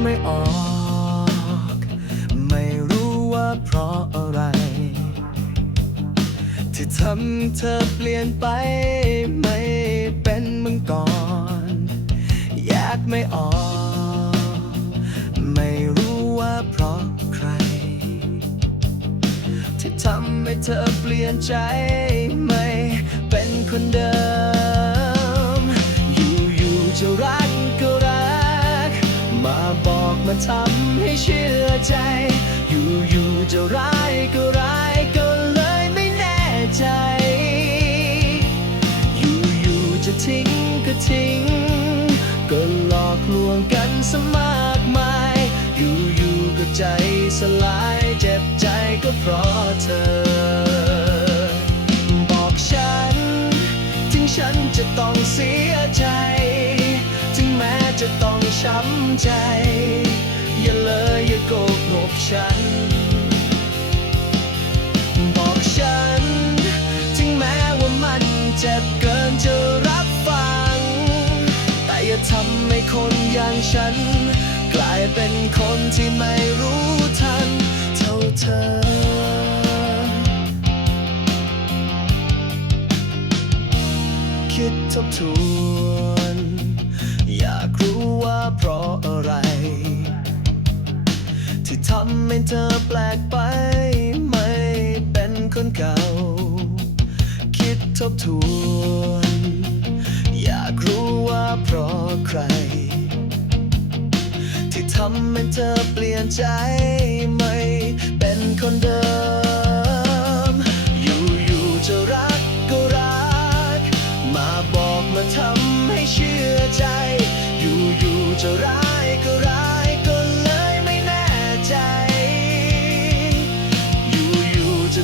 ไม่ออก ไม่รู้ว่าเพราะอะไร ที่ทำเธอเปลี่ยนไปไม่เป็นเมื่อก่อนแยกไม่ออก ไม่รู้ว่าเพราะใคร ที่ทำให้เธอเปลี่ยนใจไม่เป็นคนเดิม มาทำให้เชื่อใจ อยู่ๆจะร้ายก็ร้ายก็เลยไม่แน่ใจ อยู่ๆจะทิ้งก็ทิ้ง ก็หลอกลวงกันสมากมาย อยู่ๆก็ใจสลายเจ็บใจก็เพราะเธอ บอกฉัน ถึงฉันจะต้องเสียใจ จะต้องช้ำใจ อย่าเลยอย่าโกหกฉัน บอกฉัน ถึงแม้ว่ามันเจ็บเกินจะรับฟัง แต่อย่าทำให้คนอย่างฉัน กลายเป็นคนที่ไม่รู้ทัน เท่าเธอคิดทบทวนอยากรู้ว่า เพราะอะไร ที่ทำให้เธอแปลกไป ไม่เป็นคนเก่า คิดทบทวน อยากรู้ว่าเพราะใคร ที่ทำให้เธอเปลี่ยนใจไม่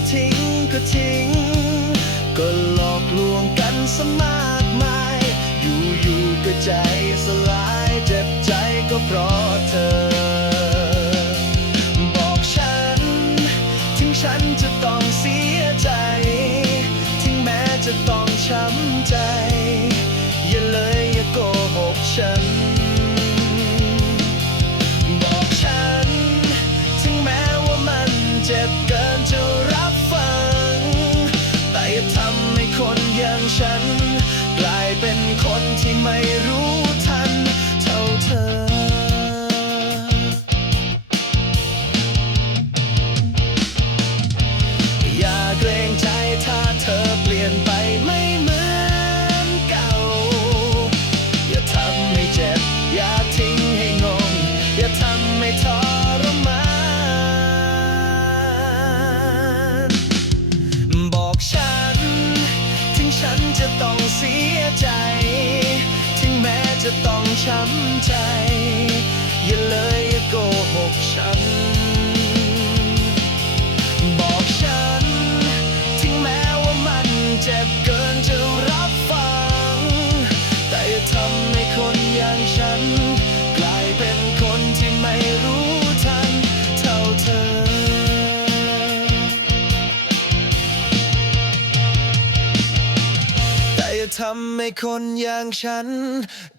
จะทิ้งก็ทิ้ง ก็หลอกลวงกันสมากมาย อยู่อยู่ก็ใจสลายเจ็บใจก็เพราะเธอ บอกฉัน ถึงฉันจะ ช้ำใจ อย่าเลยอย่าโกหกฉัน ทำให้คนอย่างฉัน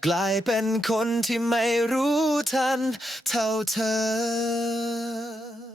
กลายเป็นคนที่ไม่รู้ทัน เท่าเธอ